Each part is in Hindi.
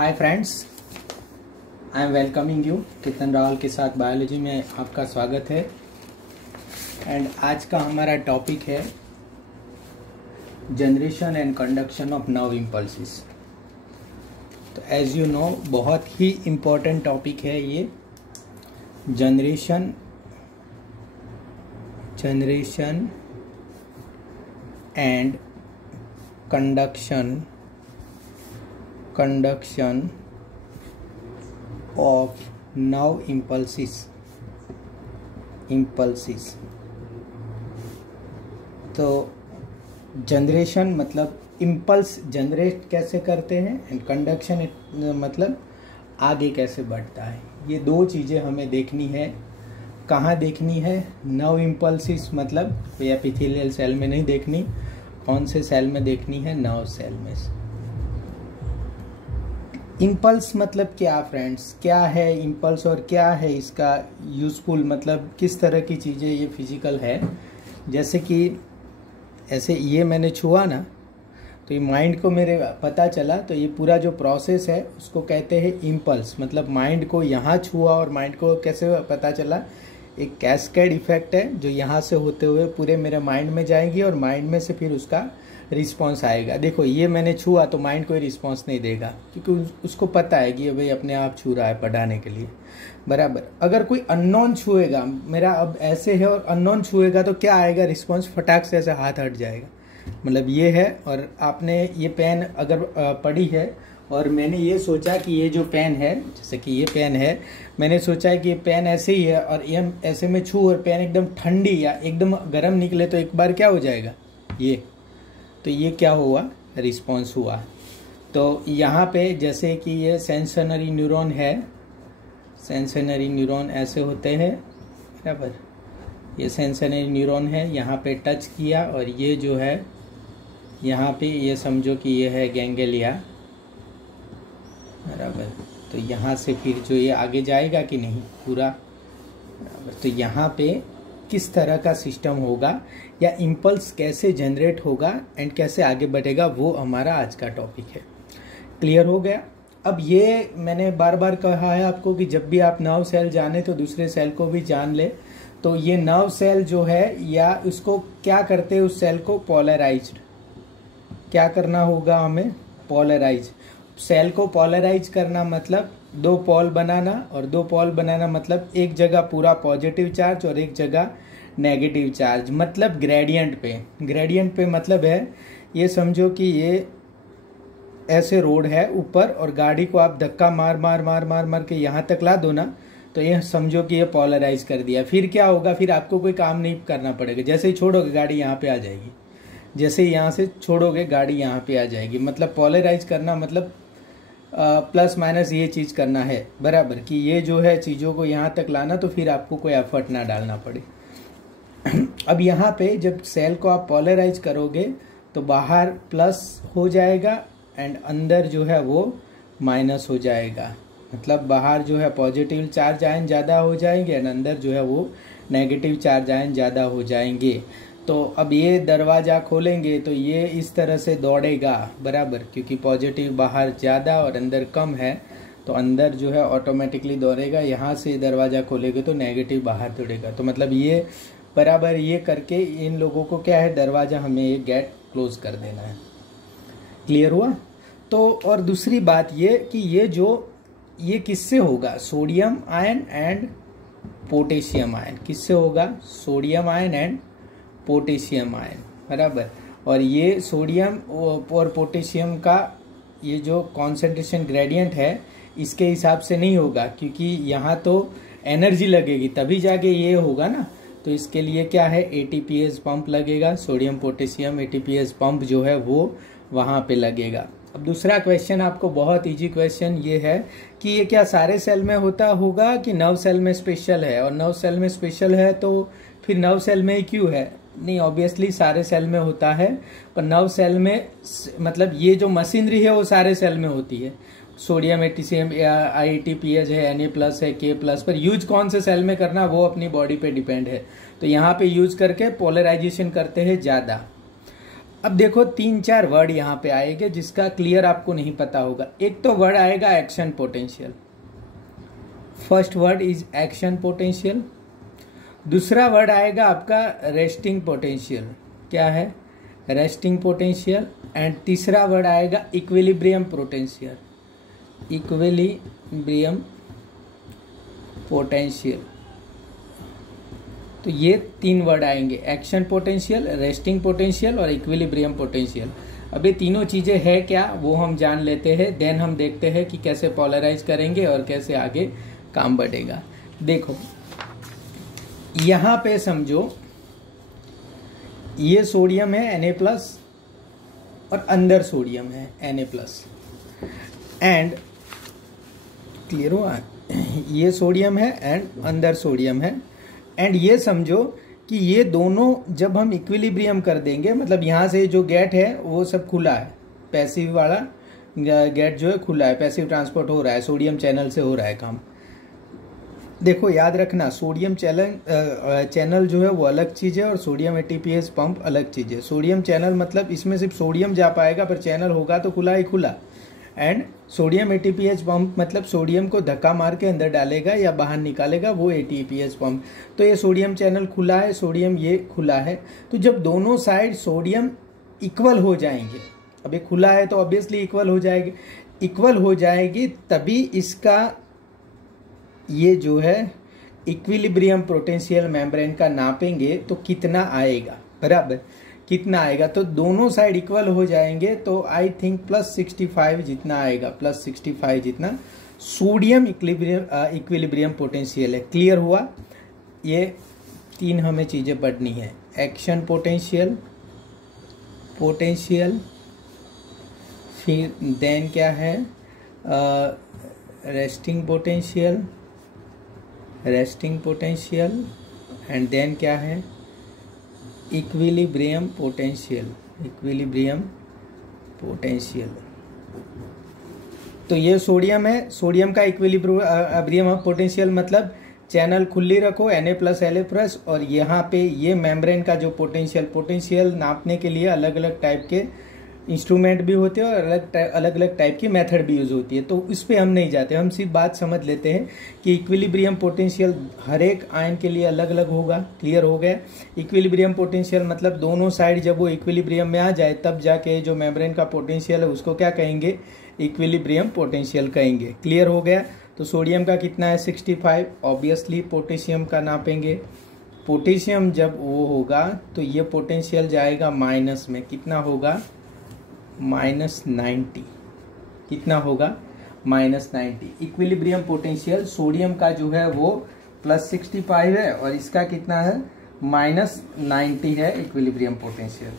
Hi friends, I am welcoming you. Ketan Rawal के साथ बायोलॉजी में आपका स्वागत है। एंड आज का हमारा टॉपिक है generation and conduction of nerve impulses. तो एज यू नो बहुत ही इम्पोर्टेंट टॉपिक है ये, generation and conduction of nerve impulses। तो जनरेशन मतलब इम्पल्स जनरेट कैसे करते हैं एंड कंडक्शन मतलब आगे कैसे बढ़ता है। ये दो चीज़ें हमें देखनी है। कहाँ देखनी है? नर्व इम्पल्सिस मतलब कोई एपिथेलियल सेल में नहीं देखनी, कौन से सेल में देखनी है? नर्व सेल में। इम्पल्स मतलब क्या फ्रेंड्स, क्या है इम्पल्स और क्या है इसका यूज़फुल, मतलब किस तरह की चीज़ें ये फिजिकल है। जैसे कि ऐसे ये मैंने छुआ ना, तो ये माइंड को मेरे पता चला, तो ये पूरा जो प्रोसेस है उसको कहते हैं इम्पल्स। मतलब माइंड को यहाँ छुआ और माइंड को कैसे पता चला, एक कैस्केड इफेक्ट है जो यहाँ से होते हुए पूरे मेरे माइंड में जाएगी और माइंड में से फिर उसका रिस्पांस आएगा। देखो ये मैंने छुआ तो माइंड कोई रिस्पांस नहीं देगा, क्योंकि उसको पता है कि ये भाई अपने आप छू रहा है पढ़ाने के लिए, बराबर। अगर कोई अननोन छुएगा, मेरा अब ऐसे है और अननोन छुएगा तो क्या आएगा रिस्पांस? फटाक से ऐसे हाथ हट जाएगा। मतलब ये है। और आपने ये पेन अगर पढ़ी है और मैंने ये सोचा कि ये जो पेन है, जैसे कि ये पेन है, मैंने सोचा है कि ये पेन ऐसे ही है और ये ऐसे में छू और पेन एकदम ठंडी या एकदम गर्म निकले तो एक बार क्या हो जाएगा ये, तो ये क्या हुआ? रिस्पॉन्स हुआ। तो यहाँ पे जैसे कि ये सेंसरी न्यूरॉन है, सेंसरी न्यूरॉन ऐसे होते हैं, बराबर। ये सेंसरी न्यूरॉन है, यहाँ पे टच किया और ये जो है यहाँ पे ये समझो कि ये है गैंग्लिया, बराबर। तो यहाँ से फिर जो ये आगे जाएगा कि नहीं पूरा, बराबर। तो यहाँ पे किस तरह का सिस्टम होगा या इम्पल्स कैसे जनरेट होगा एंड कैसे आगे बढ़ेगा, वो हमारा आज का टॉपिक है। क्लियर हो गया? अब ये मैंने बार बार कहा है आपको कि जब भी आप नर्व सेल जाने तो दूसरे सेल को भी जान ले। तो ये नर्व सेल जो है, या उसको क्या करते हैं, उस सेल को पोलराइज्ड, क्या करना होगा हमें? पोलराइज। सेल को पोलराइज करना मतलब दो पोल बनाना, और दो पोल बनाना मतलब एक जगह पूरा पॉजिटिव चार्ज और एक जगह नेगेटिव चार्ज, मतलब ग्रेडियंट पे। ग्रेडियंट पे मतलब है, ये समझो कि ये ऐसे रोड है ऊपर और गाड़ी को आप धक्का मार मार मार मार मार के यहाँ तक ला दो ना, तो ये समझो कि ये पोलराइज कर दिया। फिर क्या होगा? फिर आपको कोई काम नहीं करना पड़ेगा। जैसे ही छोड़ोगे गाड़ी यहाँ पे आ जाएगी, जैसे ही यहाँ से छोड़ोगे गाड़ी यहाँ पे आ जाएगी। मतलब पोलराइज करना मतलब प्लस माइनस ये चीज़ करना है, बराबर। कि ये जो है चीज़ों को यहाँ तक लाना, तो फिर आपको कोई एफर्ट ना डालना पड़े। अब यहाँ पे जब सेल को आप पोलराइज करोगे तो बाहर प्लस हो जाएगा एंड अंदर जो है वो माइनस हो जाएगा। मतलब बाहर जो है पॉजिटिव चार्ज आयन ज़्यादा हो जाएंगे एंड अंदर जो है वो नेगेटिव चार्ज आयन ज़्यादा हो जाएंगे। तो अब ये दरवाज़ा खोलेंगे तो ये इस तरह से दौड़ेगा, बराबर, क्योंकि पॉजिटिव बाहर ज़्यादा और अंदर कम है, तो अंदर जो है ऑटोमेटिकली दौड़ेगा। यहाँ से दरवाज़ा खोलेंगे तो नेगेटिव बाहर दौड़ेगा। तो मतलब ये बराबर ये करके इन लोगों को क्या है, दरवाज़ा हमें ये गेट क्लोज कर देना है। क्लियर हुआ? तो और दूसरी बात ये कि ये किससे होगा? Sodium ion and potassium ion. किससे होगा? Sodium ion and potassium ion, बराबर। और ये सोडियम और पोटेशियम का ये जो कॉन्सेंट्रेशन ग्रेडियंट है, इसके हिसाब से नहीं होगा, क्योंकि यहाँ तो एनर्जी लगेगी तभी जाके ये होगा ना। तो इसके लिए क्या है, एटीपीएस पंप लगेगा, सोडियम पोटेशियम एटीपीएस पंप जो है वो वहाँ पे लगेगा। अब दूसरा क्वेश्चन आपको बहुत इजी क्वेश्चन ये है कि ये क्या सारे सेल में होता होगा कि नर्व सेल में स्पेशल है? और नर्व सेल में स्पेशल है तो फिर नर्व सेल में ही क्यों है? नहीं, ऑब्वियसली सारे सेल में होता है, पर नर्व सेल में मतलब ये जो मशीनरी है वो सारे सेल में होती है। सोडियम एटीसीएम आईटीपीएच है, Na+ है, K+, पर यूज कौन से सेल में करना वो अपनी बॉडी पे डिपेंड है। तो यहाँ पे यूज करके पोलराइजेशन करते हैं ज़्यादा। अब देखो 3-4 वर्ड यहाँ पे आएंगे जिसका क्लियर आपको नहीं पता होगा। एक तो वर्ड आएगा action potential, first word is action potential. दूसरा वर्ड आएगा आपका रेस्टिंग पोटेंशियल, क्या है, रेस्टिंग पोटेंशियल। एंड तीसरा वर्ड आएगा इक्विलिब्रियम पोटेंशियल, इक्विलिब्रियम पोटेंशियल। तो ये 3 वर्ड आएंगे, एक्शन पोटेंशियल, रेस्टिंग पोटेंशियल और इक्विलिब्रियम पोटेंशियल। अब ये तीनों चीजें है क्या वो हम जान लेते हैं, देन हम देखते हैं कि कैसे पोलराइज करेंगे और कैसे आगे काम बढ़ेगा। देखो यहां पे समझो ये सोडियम है Na+ और अंदर सोडियम है Na+। एंड क्लियर हुआ, ये सोडियम है एंड अंदर सोडियम है। एंड ये समझो कि ये दोनों जब हम इक्विलिब्रियम कर देंगे, मतलब यहाँ से जो गेट है वो सब खुला है, पैसिव वाला गेट जो है खुला है, पैसिव ट्रांसपोर्ट हो रहा है, सोडियम चैनल से हो रहा है काम। देखो याद रखना, सोडियम चैनल जो है वो अलग चीज़ है और सोडियम ATPase पंप अलग चीज़ है। सोडियम चैनल मतलब इसमें सिर्फ सोडियम जा पाएगा, पर चैनल होगा तो खुला ही खुला। एंड सोडियम ATPase पंप मतलब सोडियम को धक्का मार के अंदर डालेगा या बाहर निकालेगा, वो ATPase पंप। तो ये सोडियम चैनल खुला है, सोडियम ये खुला है। तो जब दोनों साइड सोडियम इक्वल हो जाएंगे, अब ये खुला है तो ऑब्वियसली इक्वल हो जाएगी, इक्वल हो जाएगी तभी इसका ये जो है इक्विलिब्रियम पोटेंशियल मेम्ब्रेन का नापेंगे तो कितना आएगा, बराबर कितना आएगा। तो दोनों साइड इक्वल हो जाएंगे तो आई थिंक +65 जितना आएगा, +65 जितना सोडियम इक्विलिब्रियम पोटेंशियल है। क्लियर हुआ, ये 3 हमें चीजें पढ़नी है, एक्शन पोटेंशियल, फिर देन क्या है रेस्टिंग पोटेंशियल एंड देन क्या है इक्विलिब्रियम पोटेंशियल। तो ये सोडियम है, सोडियम का इक्विलिब्रियम पोटेंशियल मतलब चैनल खुली रखो Na+, La+, और यहाँ पे ये मेम्ब्रेन का जो पोटेंशियल नापने के लिए अलग अलग टाइप के इंस्ट्रूमेंट भी होते हैं और अलग अलग टाइप की मेथड भी यूज होती है। तो इस पे हम नहीं जाते, हम सिर्फ बात समझ लेते हैं कि इक्विलिब्रियम पोटेंशियल हर एक आयन के लिए अलग अलग होगा। क्लियर हो गया। इक्विलिब्रियम पोटेंशियल मतलब दोनों साइड जब वो इक्विलिब्रियम में आ जाए तब जाके जो मेम्ब्रेन का पोटेंशियल है उसको क्या कहेंगे, इक्विलिब्रियम पोटेंशियल कहेंगे। क्लियर हो गया। तो सोडियम का कितना है 65, ऑब्वियसली पोटेशियम का नापेंगे। पोटेशियम जब वो होगा तो ये पोटेंशियल जाएगा माइनस में, कितना होगा -90, कितना होगा -90। इक्विलिब्रियम पोटेंशियल सोडियम का जो है वो +65 है और इसका कितना है -90 है इक्विलिब्रियम पोटेंशियल।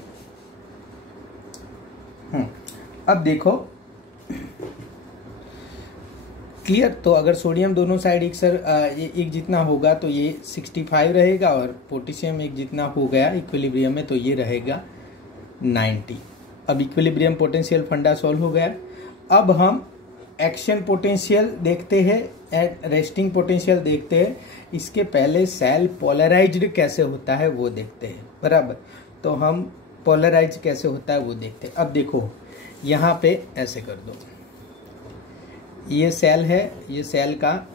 अब देखो क्लियर। तो अगर सोडियम दोनों साइड एक जितना होगा तो ये 65 रहेगा और पोटेशियम एक जितना हो गया इक्विलिब्रियम में तो ये रहेगा 90। अब इक्विलिब्रियम पोटेंशियल फंडा सॉल्व हो गया। अब हम एक्शन पोटेंशियल देखते हैं, रेस्टिंग पोटेंशियल देखते हैं। इसके पहले सेल पोलराइज्ड कैसे होता है वो देखते हैं, बराबर। तो हम पोलराइज कैसे होता है वो देखते हैं। अब देखो यहाँ पे ऐसे कर दो, ये सेल है, ये सेल का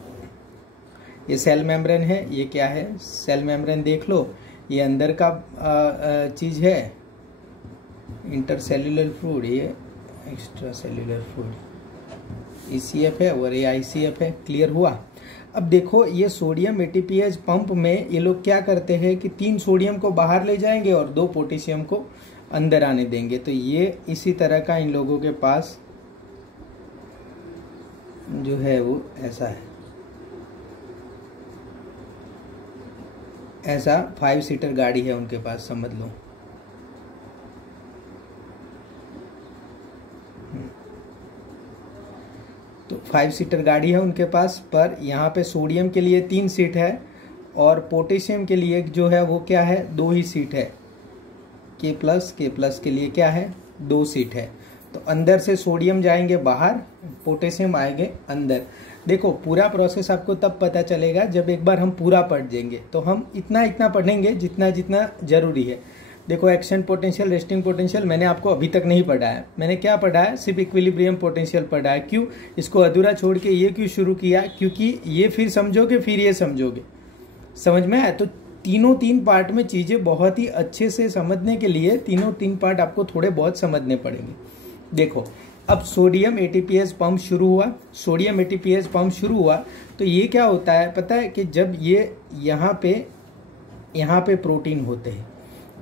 ये सेल मेम्ब्रेन है, ये क्या है सेल मेम्ब्रेन देख लो। ये अंदर का चीज है इंटरसेल्युलर फ्लूइड, ये एक्स्ट्रा सेल्युलर फ्लूइड ECF है और ये ICF है। क्लियर हुआ। अब देखो ये सोडियम ATPase पंप में ये लोग क्या करते हैं कि 3 सोडियम को बाहर ले जाएंगे और 2 पोटेशियम को अंदर आने देंगे। तो ये इसी तरह का इन लोगों के पास जो है वो ऐसा है, ऐसा 5 सीटर गाड़ी है उनके पास, समझ लो। तो 5 सीटर गाड़ी है उनके पास, पर यहाँ पे सोडियम के लिए 3 सीट है और पोटेशियम के लिए जो है वो क्या है 2 ही सीट है। K+ के लिए क्या है 2 सीट है। तो अंदर से सोडियम जाएंगे बाहर, पोटेशियम आएंगे अंदर। देखो पूरा प्रोसेस आपको तब पता चलेगा जब एक बार हम पूरा पढ़ देंगे। तो हम इतना पढ़ेंगे जितना जितना जरूरी है। देखो एक्शन पोटेंशियल, रेस्टिंग पोटेंशियल मैंने आपको अभी तक नहीं पढ़ा है। मैंने क्या पढ़ा है? सिर्फ इक्विलिब्रियम पोटेंशियल पढ़ा है। क्यों इसको अधूरा छोड़ के ये क्यों शुरू किया? क्योंकि ये फिर समझोगे फिर ये समझोगे। समझ में आया? तो तीन पार्ट में चीजें बहुत ही अच्छे से समझने के लिए तीन पार्ट आपको थोड़े बहुत समझने पड़ेंगे। देखो अब सोडियम एटीपीएस पंप शुरू हुआ, सोडियम एटीपीएस पंप शुरू हुआ तो ये क्या होता है पता है? कि जब ये यहाँ पे प्रोटीन होते हैं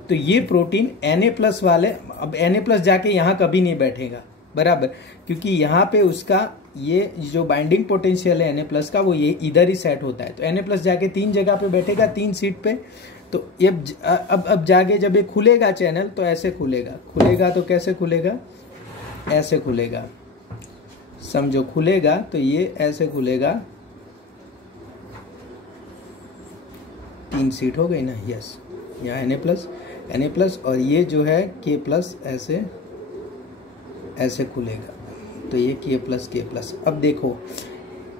तो ये प्रोटीन Na+ वाले, अब Na+ जाके यहाँ कभी नहीं बैठेगा बराबर, क्योंकि यहाँ पे उसका ये जो बाइंडिंग पोटेंशियल है Na+ का वो ये इधर ही सेट होता है। तो Na+ जाके 3 जगह पे बैठेगा, 3 सीट पे। तो ये अब जाके जब ये खुलेगा चैनल तो ऐसे खुलेगा तो कैसे खुलेगा? ऐसे खुलेगा, समझो। खुलेगा तो ये ऐसे खुलेगा, 3 सीट हो गई ना? यस, यहाँ Na+ और ये जो है K+ ऐसे खुलेगा तो ये K+। अब देखो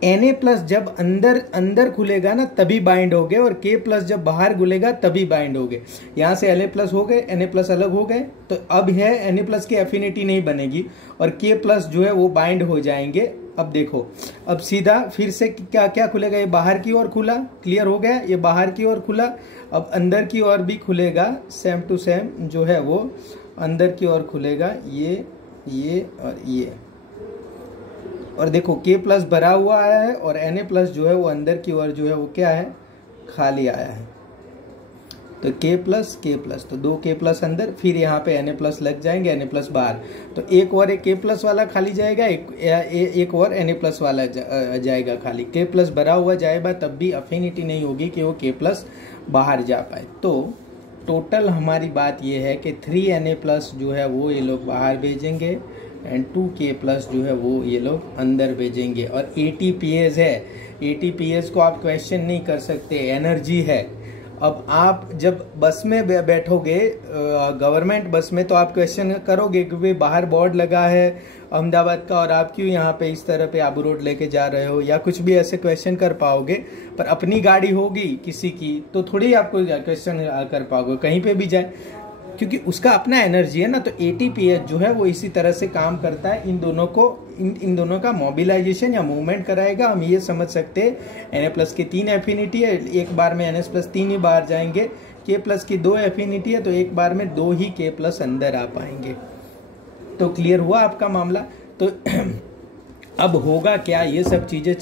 Na+ जब अंदर खुलेगा ना तभी बाइंड हो गए, और K+ जब बाहर खुलेगा तभी बाइंड हो गए। यहाँ से Na+ हो गए, Na+ अलग हो गए, तो अब है Na+ की एफिनिटी नहीं बनेगी और K+ जो है वो बाइंड हो जाएंगे। अब देखो अब सीधा फिर से क्या खुलेगा? ये बाहर की ओर खुला, क्लियर हो गया? ये बाहर की ओर खुला, अब अंदर की ओर भी खुलेगा, सेम टू सेम जो है वो अंदर की ओर खुलेगा, ये और ये। और देखो K+ भरा हुआ आया है और Na+ जो है वो अंदर की ओर जो है वो क्या है? खाली आया है। तो K+, तो 2 K+ अंदर, फिर यहाँ पे Na+ लग जाएंगे, Na+ बाहर। तो एक और एक K+ वाला खाली जाएगा, एक और Na+ वाला जाएगा खाली। K+ भरा हुआ जाएगा तब भी अफिनिटी नहीं होगी कि वो K+ बाहर जा पाए। तो टोटल हमारी बात ये है कि 3 Na+ जो है वो ये लोग बाहर भेजेंगे एंड 2 K+ जो है वो ये लोग अंदर भेजेंगे। और ATPase है, ATPase को आप क्वेश्चन नहीं कर सकते, एनर्जी है। अब आप जब बस में बैठोगे गवर्नमेंट बस में तो आप क्वेश्चन करोगे कि भाई बाहर बोर्ड लगा है अहमदाबाद का और आप क्यों यहाँ पे इस तरह पे आबू रोड लेके जा रहे हो, या कुछ भी ऐसे क्वेश्चन कर पाओगे। पर अपनी गाड़ी होगी किसी की तो थोड़ी आपको क्वेश्चन कर पाओगे कहीं पे भी जाए, क्योंकि उसका अपना एनर्जी है ना। तो ATPase जो है वो इसी तरह से काम करता है, इन दोनों का मोबिलाइजेशन या मूवमेंट कराएगा। हम ये समझ सकते हैं Na+ की 3 एफिनिटी है, एक बार में Na+ 3 ही बाहर जाएंगे। K+ की 2 एफिनिटी है तो एक बार में 2 ही K+ अंदर आ पाएंगे। तो क्लियर हुआ आपका मामला? तो अब होगा क्या? ये सब चीजें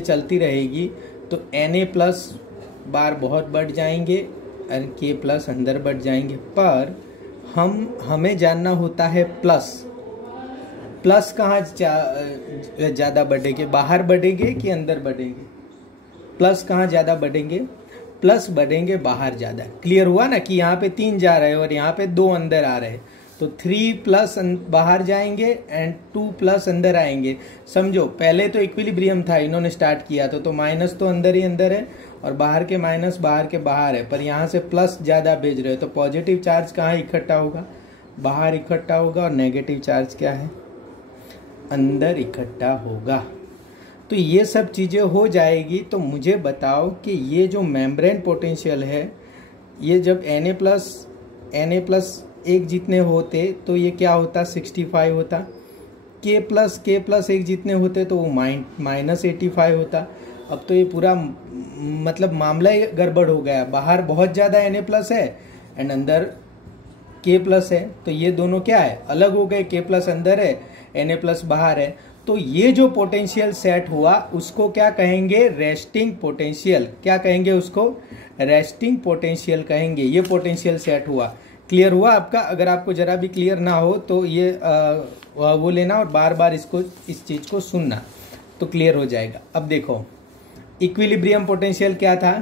चलती रहेगी तो Na+ बार बहुत बढ़ जाएंगे और K+ अंदर बढ़ जाएंगे। पर हमें जानना होता है प्लस कहाँ ज़्यादा बढ़ेंगे, बाहर बढ़ेंगे कि अंदर बढ़ेंगे? प्लस कहाँ ज़्यादा बढ़ेंगे? प्लस बढ़ेंगे बाहर ज़्यादा। क्लियर हुआ ना कि यहाँ पे 3 जा रहे हैं और यहाँ पे 2 अंदर आ रहे हैं। तो 3+ बाहर जाएंगे एंड 2+ अंदर आएंगे। समझो पहले तो इक्विलिब्रियम था, इन्होंने स्टार्ट किया तो माइनस तो अंदर ही अंदर है और बाहर के माइनस बाहर के बाहर है, पर यहाँ से प्लस ज़्यादा भेज रहे हो तो पॉजिटिव चार्ज कहाँ इकट्ठा होगा? बाहर इकट्ठा होगा। और नेगेटिव चार्ज क्या है? अंदर इकट्ठा होगा। तो ये सब चीज़ें हो जाएगी। तो मुझे बताओ कि ये जो मेम्ब्रेन पोटेंशियल है, ये जब Na+ एक जितने होते तो ये क्या होता? 65 होता। K+ एक जितने होते तो वो -85 होता। अब तो ये पूरा मतलब मामला ही गड़बड़ हो गया। बाहर बहुत ज़्यादा Na+ है एंड अंदर K+ है, तो ये दोनों क्या है? अलग हो गए। K+ अंदर है, Na+ बाहर है। तो ये जो पोटेंशियल सेट हुआ उसको क्या कहेंगे? Resting potential. क्या कहेंगे उसको? रेस्टिंग पोटेंशियल कहेंगे। ये पोटेंशियल सेट हुआ। क्लियर हुआ आपका? अगर आपको जरा भी क्लियर ना हो तो ये वो लेना और बार बार इस चीज़ को सुनना तो क्लियर हो जाएगा। अब देखो इक्विलिब्रियम पोटेंशियल क्या था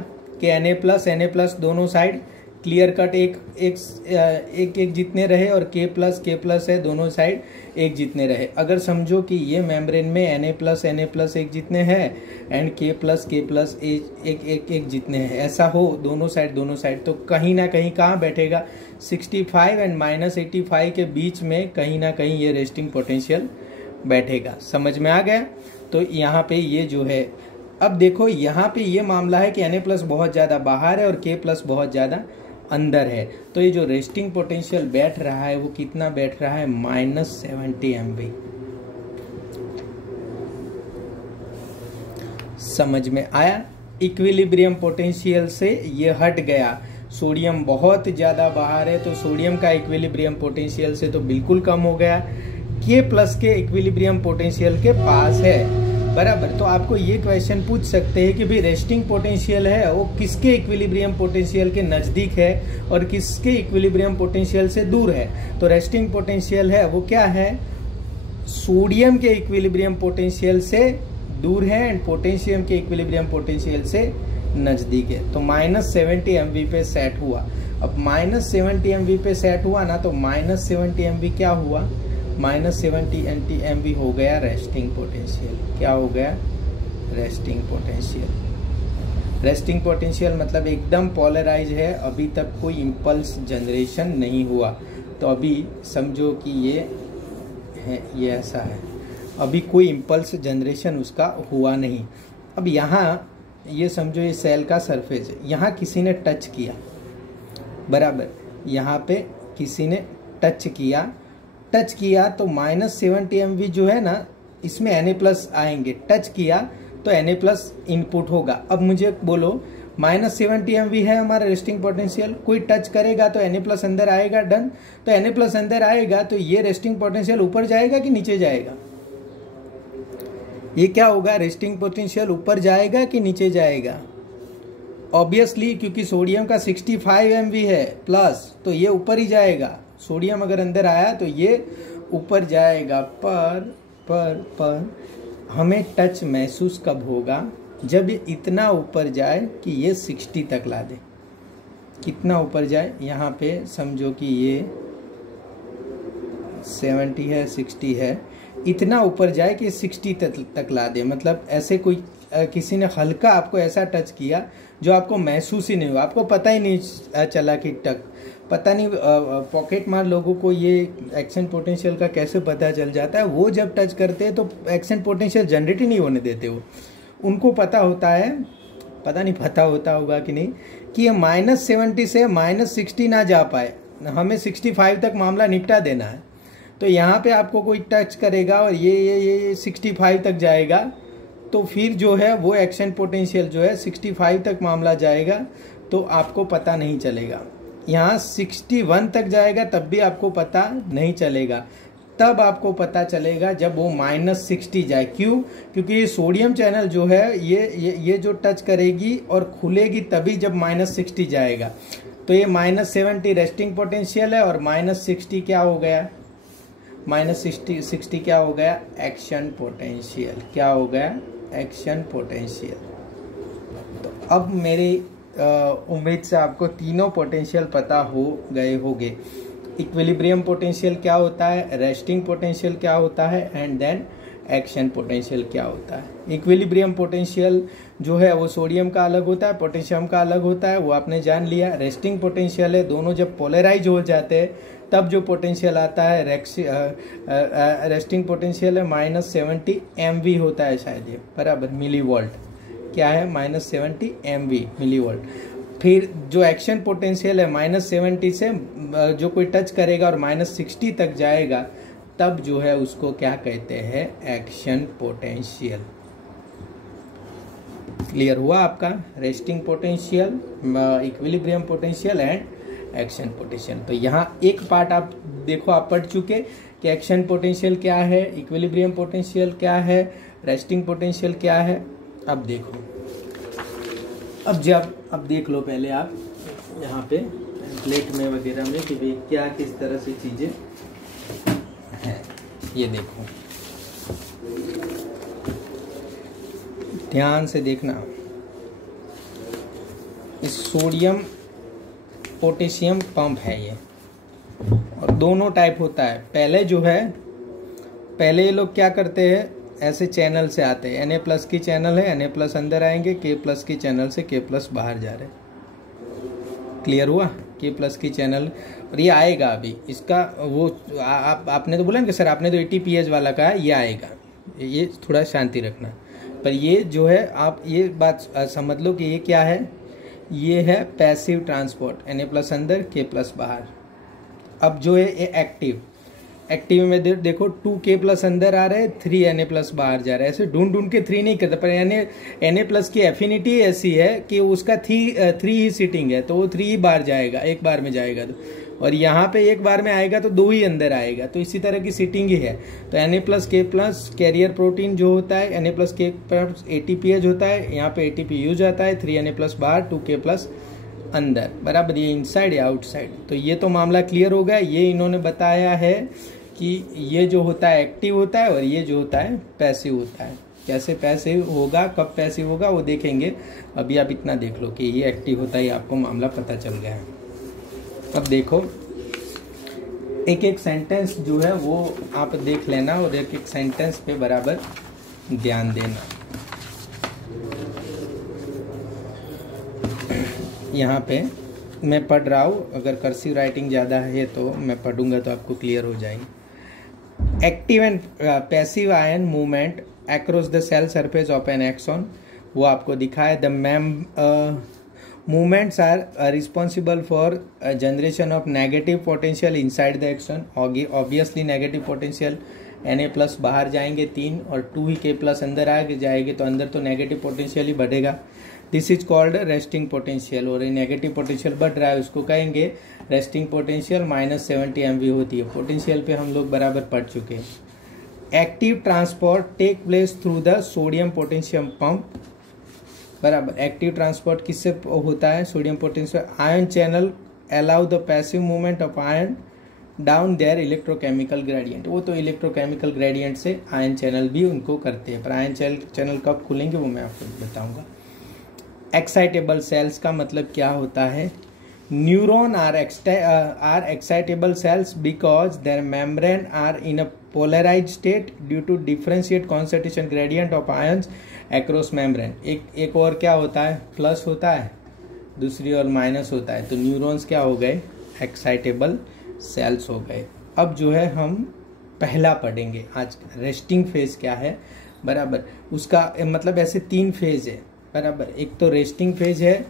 कि Na+ दोनों साइड क्लियर कट एक जितने रहे और K+ है दोनों साइड एक जितने रहे। अगर समझो कि ये मेम्ब्रेन में Na+ एक जितने हैं एंड K+ एक जितने हैं, ऐसा हो दोनों साइड तो कहीं ना कहीं कहाँ बैठेगा? 65 एंड -85 के बीच में कहीं ना कहीं ये रेस्टिंग पोटेंशियल बैठेगा। समझ में आ गया? तो यहाँ पे ये जो है, अब देखो यहाँ पे ये मामला है कि Na+ बहुत ज़्यादा बाहर है और K+ बहुत ज़्यादा अंदर है। तो ये जो रेस्टिंग पोटेंशियल बैठ रहा है वो कितना बैठ रहा है, -70 MV। समझ में आया? इक्विलिब्रियम पोटेंशियल से ये हट गया। सोडियम बहुत ज़्यादा बाहर है तो सोडियम का इक्विलिब्रियम पोटेंशियल से तो बिल्कुल कम हो गया, K+ के इक्विलिब्रियम पोटेंशियल के पास है। बराबर। तो आपको ये क्वेश्चन पूछ सकते हैं कि भाई रेस्टिंग पोटेंशियल है वो किसके इक्विलिब्रियम पोटेंशियल के नज़दीक है और किसके इक्विलिब्रियम पोटेंशियल से दूर है। तो रेस्टिंग पोटेंशियल है वो क्या है, सोडियम के इक्विलिब्रियम पोटेंशियल से दूर है एंड पोटेशियम के इक्विलिब्रियम पोटेंशियल से नज़दीक है। तो -70 MV पे सेट हुआ। अब -70 MV पे सेट हुआ ना, तो -70 MV क्या हुआ, -70 MV हो गया रेस्टिंग पोटेंशियल। क्या हो गया, रेस्टिंग पोटेंशियल। रेस्टिंग पोटेंशियल मतलब एकदम पोलराइज है, अभी तक कोई इम्पल्स जनरेशन नहीं हुआ। तो अभी समझो कि ये है, ये ऐसा है, अभी कोई इम्पल्स जनरेशन उसका हुआ नहीं। अब यहाँ ये समझो ये सेल का सरफेस है, यहाँ किसी ने टच किया, बराबर, यहाँ पे किसी ने टच किया तो -70 MV जो है ना, इसमें Na+ आएंगे। टच किया तो Na+ इनपुट होगा। अब मुझे बोलो -70 MV है हमारा रेस्टिंग पोटेंशियल, कोई टच करेगा तो Na+ अंदर आएगा, डन। तो Na+ अंदर आएगा तो ये रेस्टिंग पोटेंशियल ऊपर जाएगा कि नीचे जाएगा, ये क्या होगा, रेस्टिंग पोटेंशियल ऊपर जाएगा कि नीचे जाएगा। ऑब्वियसली क्योंकि सोडियम का 65 MV है प्लस, तो ये ऊपर ही जाएगा। सोडियम अगर अंदर आया तो ये ऊपर जाएगा। पर हमें टच महसूस कब होगा, जब ये इतना ऊपर जाए कि ये 60 तक ला दे। कितना ऊपर जाए, यहाँ पे समझो कि ये 70 है, 60 है, इतना ऊपर जाए कि 60 तक ला दे। मतलब ऐसे कोई किसी ने हल्का आपको ऐसा टच किया जो आपको महसूस ही नहीं हुआ, आपको पता ही नहीं चला कि पता नहीं। पॉकेट मार लोगों को ये एक्शन पोटेंशियल का कैसे पता चल जाता है, वो जब टच करते हैं तो एक्शन पोटेंशियल जनरेट ही नहीं होने देते। वो उनको पता होता है, पता नहीं पता होता होगा कि नहीं, कि ये -70 से -60 ना जा पाए, हमें 65 तक मामला निपटा देना है। तो यहाँ पे आपको कोई टच करेगा और ये 65 तक जाएगा, तो फिर जो है वो एक्शन पोटेंशियल जो है 65 तक मामला जाएगा, तो आपको पता नहीं चलेगा। यहाँ 61 तक जाएगा तब भी आपको पता नहीं चलेगा। तब आपको पता चलेगा जब वो -60 जाए। क्यों? क्योंकि ये सोडियम चैनल जो है ये जो टच करेगी और खुलेगी तभी जब -60 जाएगा। तो ये -70 रेस्टिंग पोटेंशियल है और -60 क्या हो गया, -60 क्या हो गया, एक्शन पोटेंशियल। क्या हो गया, एक्शन पोटेंशियल। तो अब मेरी उम्मीद से आपको तीनों पोटेंशियल पता हो गए होंगे। इक्विलिब्रियम पोटेंशियल क्या होता है, रेस्टिंग पोटेंशियल क्या होता है, एंड देन एक्शन पोटेंशियल क्या होता है। इक्विलिब्रियम पोटेंशियल जो है वो सोडियम का अलग होता है, पोटेशियम का अलग होता है, वो आपने जान लिया। रेस्टिंग पोटेंशियल है, दोनों जब पोलराइज हो जाते हैं तब जो पोटेंशियल आता है रेस्टिंग पोटेंशियल है -70 MV होता है शायद, ये बराबर, मिलीवोल्ट। क्या है, -70 MV मिलीवोल्ट। फिर जो एक्शन पोटेंशियल है -70 से जो कोई टच करेगा और -60 तक जाएगा, तब जो है उसको क्या कहते हैं, एक्शन पोटेंशियल। क्लियर हुआ आपका, resting potential, equilibrium potential and action potential. तो यहाँ एक पार्ट आप देखो, आप पढ़ चुके कि एक्शन पोटेंशियल क्या है, इक्विलिब्रियम पोटेंशियल क्या है, रेस्टिंग पोटेंशियल क्या है। अब देखो, अब देख लो पहले आप यहाँ पे प्लेट में वगैरह में कि भाई क्या किस तरह से चीजें हैं। ये देखो, ध्यान से देखना, इस सोडियम पोटेशियम पंप है ये, और दोनों टाइप होता है। पहले जो है, पहले ये लोग क्या करते हैं, ऐसे चैनल से आते हैं, Na+ की चैनल है, Na+ अंदर आएंगे, K+ की चैनल से K+ बाहर जा रहे। क्लियर हुआ, K+ की चैनल, और ये आएगा अभी इसका वो आपने तो बोला ना कि सर आपने तो 80 pH वाला कहा, ये आएगा, ये थोड़ा शांति रखना। पर ये जो है, आप ये बात समझ लो कि ये क्या है, ये है पैसिव ट्रांसपोर्ट, Na+ अंदर K+ बाहर। अब जो है ये एक्टिव में देखो 2K+ अंदर आ रहा है, 3 Na+ बाहर जा रहा है। ऐसे ढूंढ के 3 नहीं करता, पर Na+ की एफिनिटी ऐसी है कि उसका 3 ही सीटिंग है, तो वो 3 ही बार जाएगा, एक बार में जाएगा तो। और यहाँ पे एक बार में आएगा तो 2 ही अंदर आएगा, तो इसी तरह की सीटिंग ही है। तो Na+ K+ कैरियर प्रोटीन जो होता है, Na+ K+ ATPase होता है, यहाँ पे ATP यूज आता है, 3 Na+ बाहर, 2K+ अंदर, बराबर। ये इनसाइड या आउटसाइड। तो ये तो मामला क्लियर हो गया। ये इन्होंने बताया है कि ये जो होता है एक्टिव होता है और ये जो होता है पैसिव होता है। कैसे पैसिव होगा, कब पैसिव होगा वो देखेंगे। अभी आप इतना देख लो कि ये एक्टिव होता है, आपको मामला पता चल गया है। अब देखो एक एक सेंटेंस जो है वो आप देख लेना और एक एक सेंटेंस पे बराबर ध्यान देना। यहाँ पे मैं पढ़ रहा हूँ, अगर कर्सिव राइटिंग ज़्यादा है तो मैं पढ़ूंगा तो आपको क्लियर हो जाएगी। Active and passive ion movement across the cell surface of an axon, वो आपको दिखा है। The movements are responsible for generation of negative potential inside the axon। obviously negative potential Na+ बाहर जाएंगे 3 और 2 ही K+ अंदर आ जाएंगे, तो अंदर तो नेगेटिव पोटेंशियल ही बढ़ेगा। This is called resting potential. और नेगेटिव पोटेंशियल बढ़ रहा है उसको कहेंगे रेस्टिंग पोटेंशियल। -70 MV होती है। पोटेंशियल पे हम लोग बराबर पढ़ चुके हैं। Active transport take place through the sodium potassium pump, बराबर। एक्टिव ट्रांसपोर्ट किससे होता है, sodium potential. Ion channel allow the passive movement of ion down their electrochemical gradient, वो तो इलेक्ट्रोकेमिकल ग्रेडियंट से आयन चैनल भी उनको करते हैं, पर आयन चैनल कब खुलेंगे वो मैं आपको बताऊंगा। एक्साइटेबल सेल्स का मतलब क्या होता है, neuron are excitable cells because their membrane are in a polarised state due to differentiate concentration gradient of ions across membrane. एक और क्या होता है, प्लस होता है, दूसरी और माइनस होता है। तो न्यूरॉन्स क्या हो गए, एक्साइटेबल सेल्स हो गए। अब जो है हम पहला पढ़ेंगे आज, रेस्टिंग फेज क्या है, बराबर। उसका मतलब ऐसे 3 फेज है, बराबर। एक तो रेस्टिंग फेज है,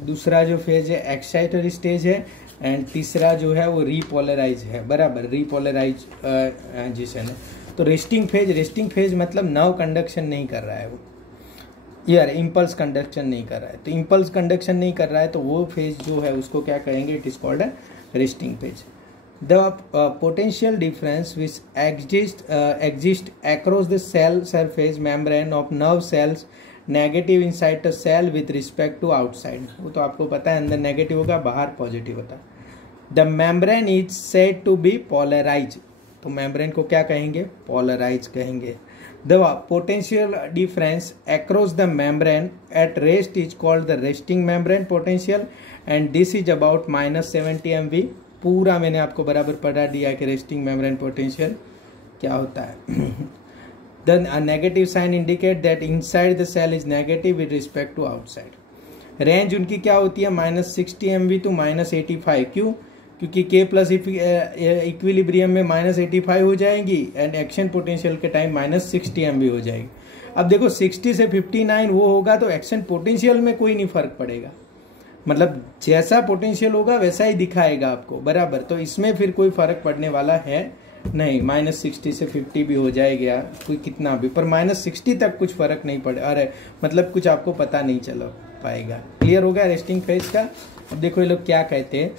दूसरा जो फेज है एक्साइटरी स्टेज है, एंड तीसरा जो है वो रीपोलराइज है, बराबर। रीपोलराइजेशन है। तो रेस्टिंग फेज मतलब नर्व कंडक्शन नहीं कर रहा है वो, यार इम्पल्स कंडक्शन नहीं कर रहा है। तो इम्पल्स कंडक्शन नहीं कर रहा है तो वो फेज जो है उसको क्या कहेंगे, it is called resting phase. The potential difference which exist across the cell surface membrane of nerve cells negative inside the cell with respect to outside, वो तो आपको पता है, अंदर नेगेटिव होगा बाहर पॉजिटिव होता है। The membrane is said to be polarise, तो मेम्ब्रेन को क्या कहेंगे, पोलराइज कहेंगे। The potential difference across the membrane at rest is called the resting membrane potential and this is about -70 MV। पूरा मैंने आपको बराबर पढ़ा दिया कि रेस्टिंग मेम्ब्रेन पोटेंशियल क्या होता है। The negative sign indicate that inside the cell is negative with respect to outside। Range उनकी क्या होती है, -60 MV to -85। क्यों, क्योंकि K+ इक्विलिब्रियम में -85 हो जाएंगी एंड एक्शन पोटेंशियल के टाइम -60 MV हो जाएगी। अब देखो 60 से 59 वो होगा तो एक्शन पोटेंशियल में कोई नहीं फर्क पड़ेगा, मतलब जैसा पोटेंशियल होगा वैसा ही दिखाएगा आपको, बराबर। तो इसमें फिर कोई फर्क पड़ने वाला है नहीं, -60 से 50 भी हो जाएगा कोई कितना भी, पर -60 तक कुछ फर्क नहीं पड़े, अरे मतलब कुछ आपको पता नहीं चल पाएगा। क्लियर हो गया रेस्टिंग फेज का। अब देखो ये लोग क्या कहते हैं,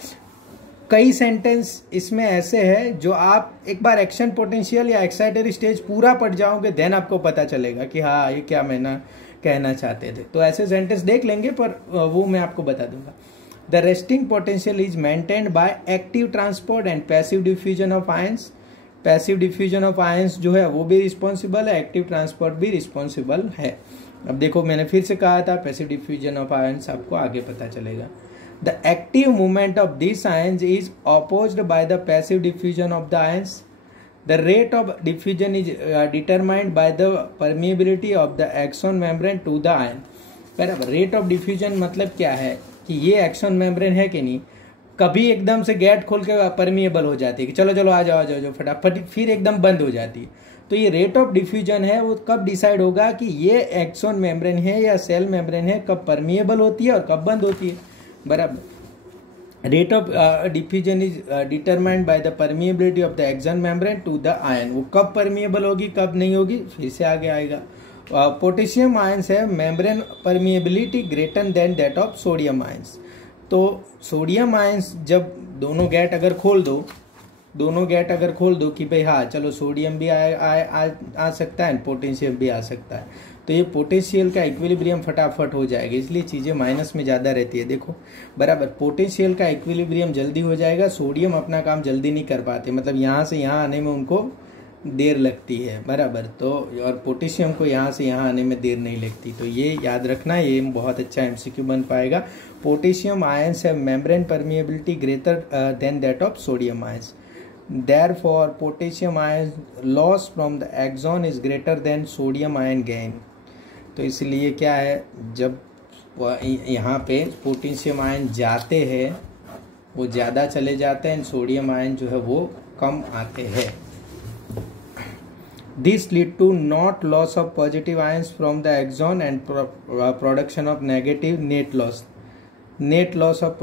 कई सेंटेंस इसमें ऐसे है जो आप एक बार एक्शन पोटेंशियल या एक्साइटरी स्टेज पूरा पढ़ जाओगे देन आपको पता चलेगा कि हाँ ये क्या मैंने कहना चाहते थे। तो ऐसे सेंटेंस देख लेंगे पर वो मैं आपको बता दूंगा। The resting potential is maintained by active transport and passive diffusion of ions. Passive diffusion of ions जो है वो भी रिस्पॉन्सिबल है, एक्टिव ट्रांसपोर्ट भी रिस्पॉन्सिबल है। अब देखो मैंने फिर से कहा था पैसिव डिफ्यूजन ऑफ आयंस आपको आगे पता चलेगा। The active movement of this ions is opposed by the passive diffusion of the ions. The rate of diffusion is determined by the permeability of the axon membrane to the ion, बराबर। रेट ऑफ डिफ्यूजन मतलब क्या है कि ये एक्सॉन मेम्ब्रेन है कि नहीं, कभी एकदम से गेट खोल के परमिएबल हो जाती है कि चलो चलो आ जाओ फटाफट, फिर एकदम बंद हो जाती है। तो ये रेट ऑफ डिफ्यूजन है वो कब डिसाइड होगा कि ये एक्सोन मेम्ब्रेन है या सेल मेम्ब्रेन है, कब परमिएबल होती है और कब बंद होती है, बराबर। Rate of diffusion is determined by the permeability of the axon membrane to the ion. वो कब परमिएबल होगी कब नहीं होगी फिर से आगे आएगा। पोटेशियम आयंस है membrane permeability greater than that of sodium ions. तो सोडियम आयंस जब दोनों गेट अगर खोल दो कि भाई हाँ चलो सोडियम भी आ सकता है, पोटेशियम भी आ सकता है, तो ये पोटेंशियल का इक्विलिब्रियम फटाफट हो जाएगा, इसलिए चीज़ें माइनस में ज़्यादा रहती है। देखो बराबर, पोटेंशियल का इक्विलिब्रियम जल्दी हो जाएगा, सोडियम अपना काम जल्दी नहीं कर पाते, मतलब यहाँ से यहाँ आने में उनको देर लगती है, बराबर। तो और पोटेशियम को यहाँ से यहाँ आने में देर नहीं लगती, तो ये याद रखना, ये बहुत अच्छा एमसीक्यू बन पाएगा। Potassium ions have membrane permeability greater than that of sodium ions, therefore potassium ion loss from the axon is greater than sodium ion gain। तो इसलिए क्या है, जब यहाँ पे पोटेशियम आयन जाते हैं वो ज़्यादा चले जाते हैं, सोडियम आयन जो है वो कम आते हैं। This lead to not loss of positive ions from the axon and production of negative net loss of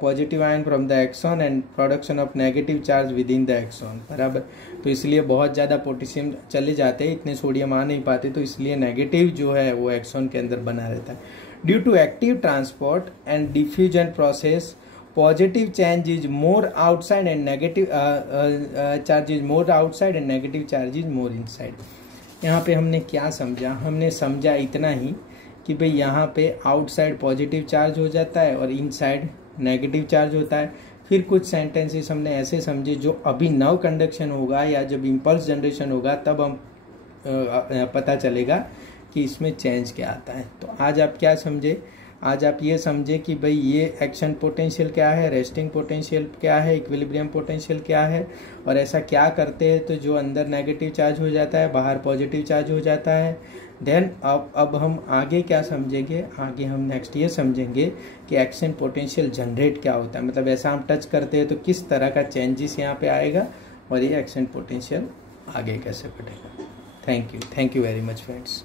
positive ion from the axon and production of negative charge within the axon, बराबर। तो इसलिए बहुत ज़्यादा पोटेशियम चले जाते हैं, इतने सोडियम आ नहीं पाते, तो इसलिए नेगेटिव जो है वो एक्सॉन के अंदर बना रहता है। Due to active transport and diffusion process positive charge is more outside and negative charge is more outside and negative charge is more inside. यहाँ पे हमने क्या समझा, हमने समझा इतना ही कि भाई यहाँ पे आउटसाइड पॉजिटिव चार्ज हो जाता है और इनसाइड नेगेटिव चार्ज होता है। फिर कुछ सेंटेंसेस हमने ऐसे समझे जो अभी नव कंडक्शन होगा या जब इम्पल्स जनरेशन होगा तब हम पता चलेगा कि इसमें चेंज क्या आता है। तो आज आप क्या समझे, आज आप ये समझे कि भाई ये एक्शन पोटेंशियल क्या है, रेस्टिंग पोटेंशियल क्या है, इक्विलिब्रियम पोटेंशियल क्या है, और ऐसा क्या करते हैं तो जो अंदर नेगेटिव चार्ज हो जाता है बाहर पॉजिटिव चार्ज हो जाता है। देन अब हम आगे क्या समझेंगे, आगे हम नेक्स्ट ये समझेंगे कि एक्शन पोटेंशियल जनरेट क्या होता है, मतलब ऐसा हम टच करते हैं तो किस तरह का चेंजेस यहाँ पे आएगा और ये एक्शन पोटेंशियल आगे कैसे बढ़ेगा। Thank you very much friends.